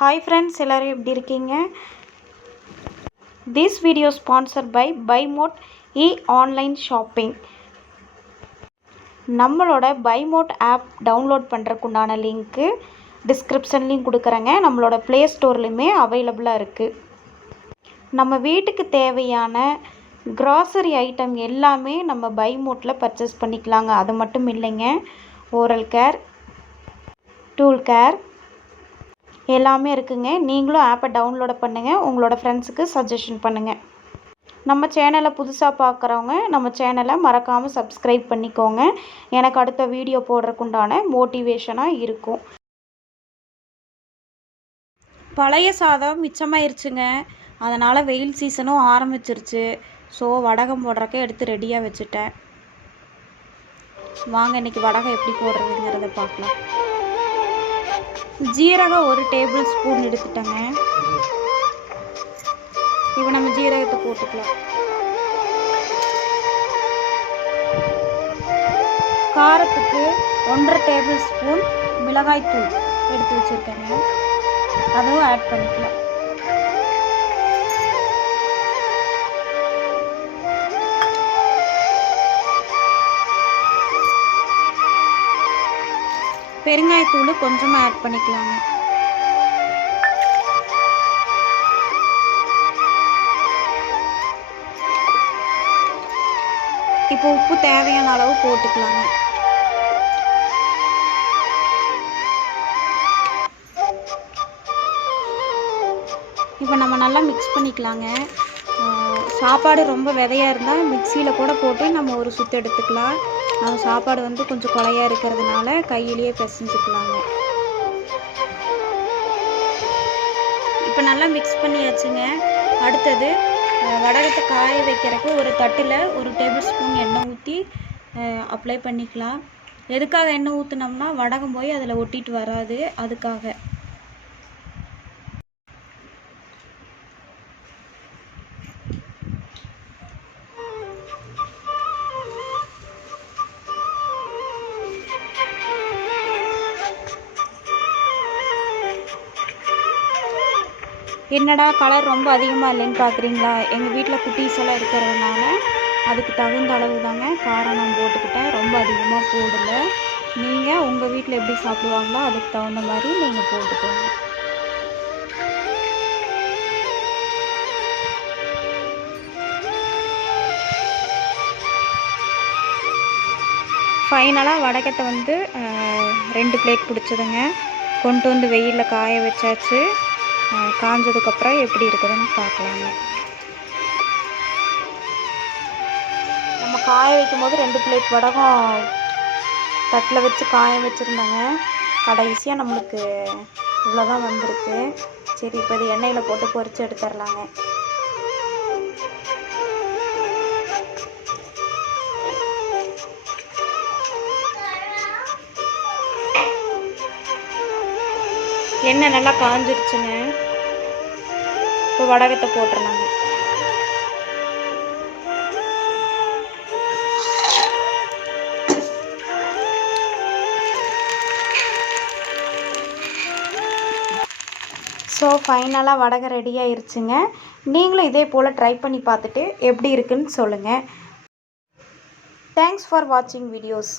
Hi friends எல்லோரும் எப்படி இருக்கீங்க? This video sponsor by பைமோட் E online shopping நம்மளோட பைமோட் ஆப் டவுன்லோட் பண்ணுறக்குண்டான லிங்க்கு டிஸ்கிரிப்ஷன்லேயும் கொடுக்குறேங்க. நம்மளோட ப்ளே ஸ்டோர்லேயுமே அவைலபிளாக இருக்குது நம்ம வீட்டுக்கு தேவையான க்ராசரி ஐட்டம் எல்லாமே நம்ம பைமோட்டில் பர்ச்சேஸ் பண்ணிக்கலாங்க. அது மட்டும் இல்லைங்க. ஓரல் கேர் டூல் கேர் எல்லாமே இருக்குங்க. நீங்களும் ஆப்பை டவுன்லோட் பண்ணுங்கள் உங்களோட ஃப்ரெண்ட்ஸுக்கு சஜஷன் பண்ணுங்கள் நம்ம சேனலை புதுசாக பார்க்குறவங்க நம்ம சேனலை மறக்காமல் சப்ஸ்கிரைப் பண்ணிக்கோங்க. எனக்கு அடுத்த வீடியோ போடுறதுக்குண்டான மோட்டிவேஷனாக இருக்கும். பழைய சாதம் மிச்சமாயிருச்சுங்க. அதனால் வெயில் சீசனும் ஆரம்பிச்சிருச்சு. ஸோ வடகம் போடுறக்க எடுத்து ரெடியாக வச்சுட்டேன். வாங்க இன்றைக்கி வடகம் எப்படி போடுறதுங்கிறத பார்க்கலாம். ஜீரகம் ஒரு டேபிள் ஸ்பூன் எடுத்துட்டேங்க. இப்போ நம்ம ஜீரகத்தை போட்டுக்கலாம். காரத்துக்கு ஒன்றரை டேபிள் ஸ்பூன் மிளகாய்த்தூள் எடுத்து வச்சுருக்கேங்க. அதுவும் ஆட் பண்ணிக்கலாம். பெருங்காயத்தூள் கொஞ்சமாக ஆட் பண்ணிக்கலாங்க. இப்போ உப்பு தேவையான அளவு போட்டுக்கலாங்க. இப்போ நம்ம நல்லா மிக்ஸ் பண்ணிக்கலாங்க. சாப்பாடு ரொம்ப விதையாக இருந்தால் மிக்சியில் கூட போட்டு நம்ம ஒரு சுற்று எடுத்துக்கலாம். நம்ம சாப்பாடு வந்து கொஞ்சம் கொலையாக இருக்கிறதுனால கையிலேயே பிசைஞ்சுக்கலாங்க. இப்போ நல்லா மிக்ஸ் பண்ணியாச்சுங்க. அடுத்தது வடகத்தை காய வைக்கிறதுக்கு ஒரு தட்டில் ஒரு டேபிள் ஸ்பூன் எண்ணெய் ஊற்றி அப்ளை பண்ணிக்கலாம். எதுக்காக எண்ணெய் ஊற்றுனோம்னா வடகம் போய் அதில் ஒட்டிட்டு வராது. அதுக்காக. என்னடா கலர் ரொம்ப அதிகமாக இல்லைன்னு பார்க்குறீங்களா எங்கள் வீட்டில் குட்டீஸ் எல்லாம் இருக்கிறதுனால அதுக்கு தகுந்த அளவு தாங்க காரம் நான் போட்டுக்கிட்டேன். ரொம்ப அதிகமாக போடல. நீங்கள் உங்கள் வீட்டில் எப்படி சாப்பிடுவாங்களோ அதுக்கு தகுந்த மாதிரி நீங்கள் போட்டுக்கோங்க. ஃபைனலாக வடக்கத்தை வந்து ரெண்டு பிளேட் பிடிச்சதுங்க. கொண்டு வந்து வெயிலில் காய வச்சாச்சு. காஞ்சதுக்கப்புறம் எப்படி இருக்குதுன்னு பார்க்கலாங்க. நம்ம காய வைக்கும் போது ரெண்டு பிளேட் வடகம் தட்டில் வச்சு காய வச்சுருந்தாங்க. கடைசியாக நம்மளுக்கு இவ்வளோதான் வந்திருக்கு. சரி இப்போ இது எண்ணெயில் போட்டு பொறிச்சு எடுத்துடலாங்க. எண்ணெய் நல்லா காஞ்சிருச்சுங்க இப்போ வடகத்தை போட்டுருந்தாங்க ஸோ ஃபைனலாக வடகம் ரெடி ஆயிருச்சுங்க. நீங்களும் இதே போல் ட்ரை பண்ணி பார்த்துட்டு எப்படி இருக்குன்னு சொல்லுங்கள் தேங்க்ஸ் ஃபார் வாட்சிங் வீடியோஸ்